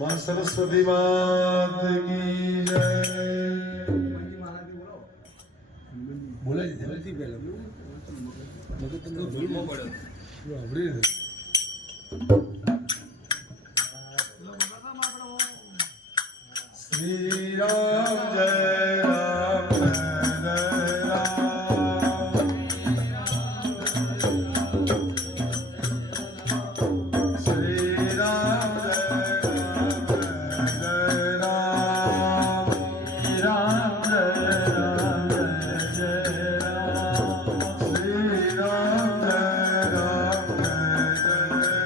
मां सरस्वती मात की जय। श्री राम जय राम जय राम। श्री राम जय राम राम जय राम। श्री राम जय राम जय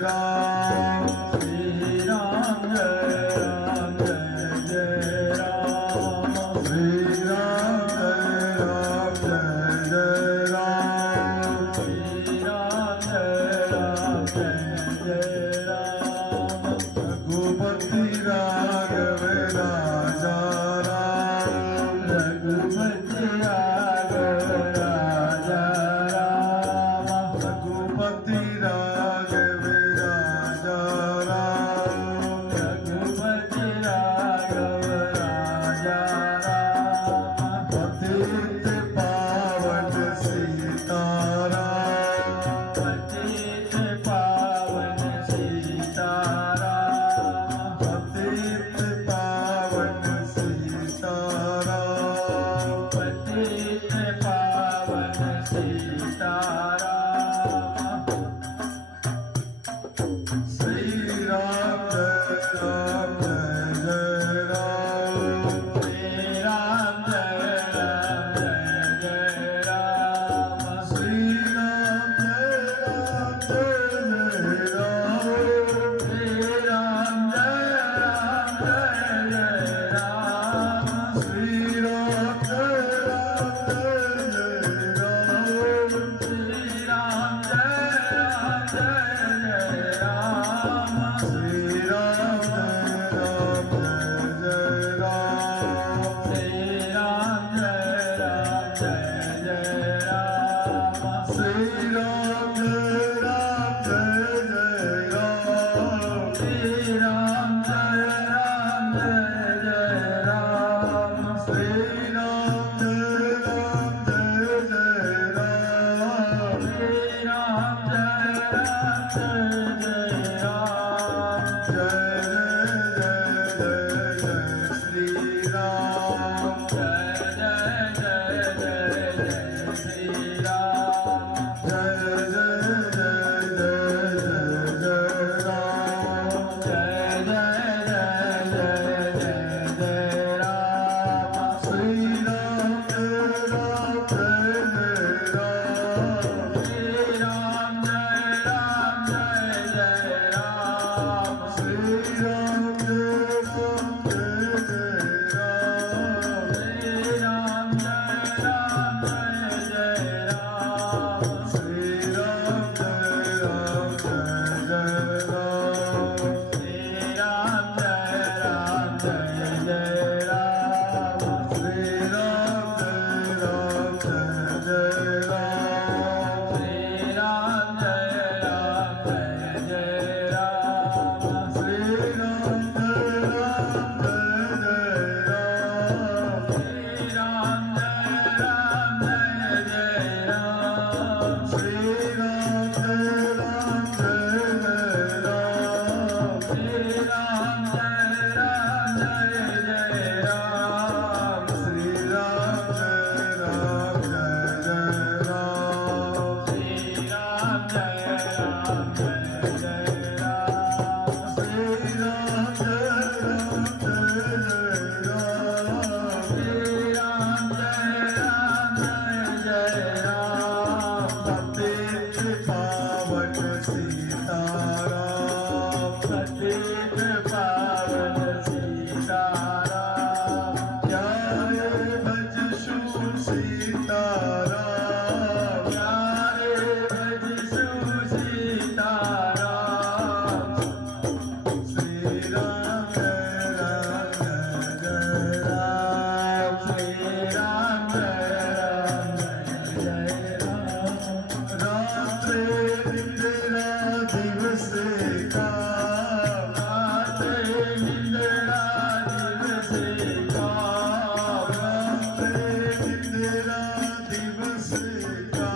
राम। श्री राम जय राम जय राम। श्री राम जय राम जय राम। श्री राम जय राम जय राम। रघुपति राघव राजा राम। रघुपति राघव राजा राम। रघुपति राघव राजा राम। रघुपति राघव राजा राम। पतित पावन सीताराम। पतित पावन सीताराम। का राते निंद्रा दिवसे का राते निंद्रा दिवसे का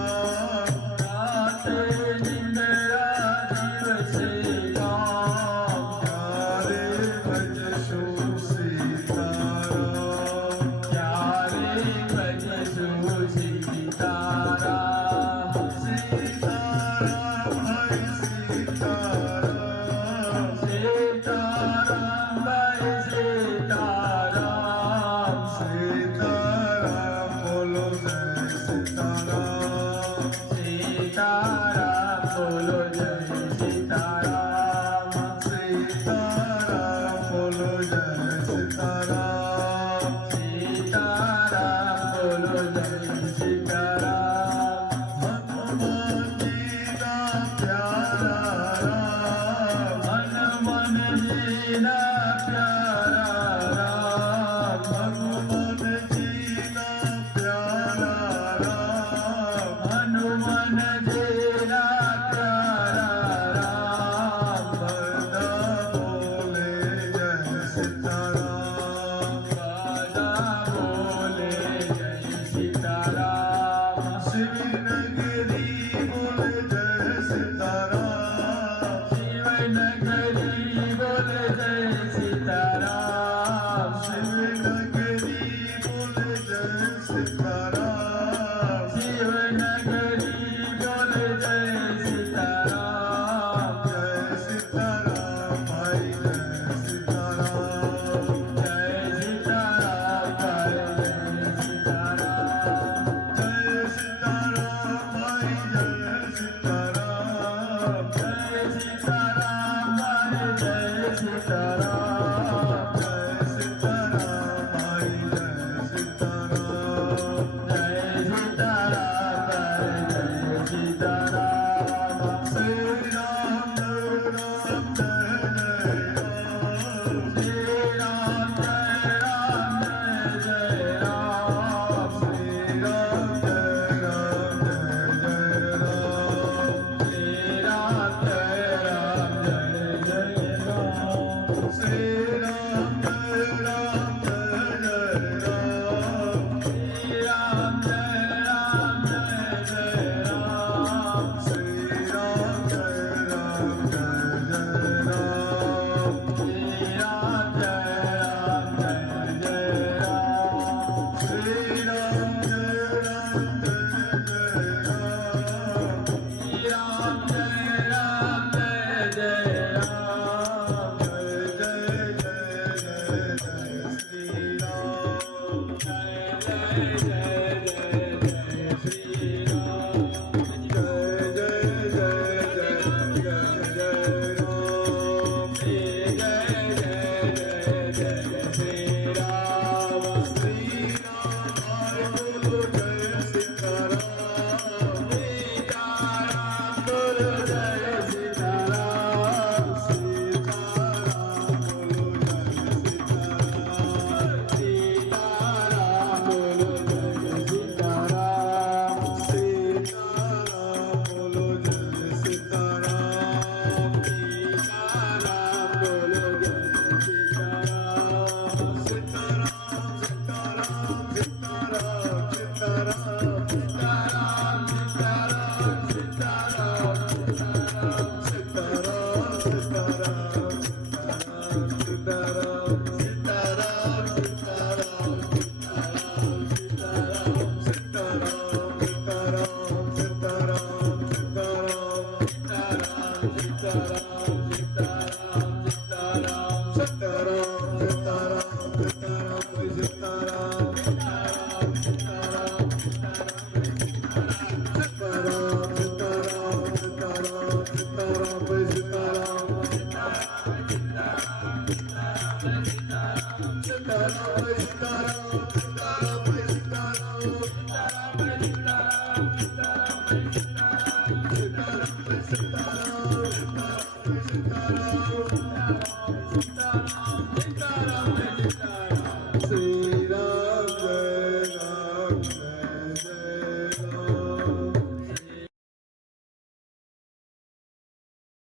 राते निंद्रा दिवसे का प्यारे भजशो सीताराम प्यारे भजशो सीताराम सीताराम भाई सीताराम सीताराम भाई सीताराम सीताराम बोलो जय सीताराम सीताराम बोलो जय सीताराम सीताराम बोलो जय सीताराम सीताराम बोलो जय सीताराम हनुमान जी ना प्यारा राम हनुमान जी ना प्यारा राम हनुमान जी ना प्यारा राम हनुमान जी ना प्यारा राम सदा बोले जय सीताराम सदा बोले जय सीताराम शिवनगरी बोले जय सीताराम शिवनगरी बोले जय सीताराम शिवनगरी बोले जय सीताराम शिवनगरी बोले जय सीताराम जय सीताराम भाई जय सीताराम जय सीताराम भाई जय सीताराम जय सीताराम भाई जय सीताराम जय सीताराम भाई जय सीताराम जय सीताराम भाई जय सीताराम जय सीताराम भाई जय सीताराम श्री राम जय राम जय जय राम श्री राम जय राम जय राम श्री राम जय राम जय राम श्री राम जय राम जय राम श्री राम जय राम जय राम श्री राम जय राम जय राम श्री राम जय राम जय राम श्री राम जय राम जय राम जय श्री राम जय श्री राम जय राम श्री राम श्री राम बोलो जय सीताराम सीताराम बोलो जय सीताराम सीताराम बोलो जय सीताराम सीताराम बोलो जय सीताराम सीताराम बोलो जय सीताराम सीताराम बोलो जय सीताराम सीताराम सीताराम सीताराम सीताराम सीताराम सीताराम सीताराम सीताराम सीताराम सीताराम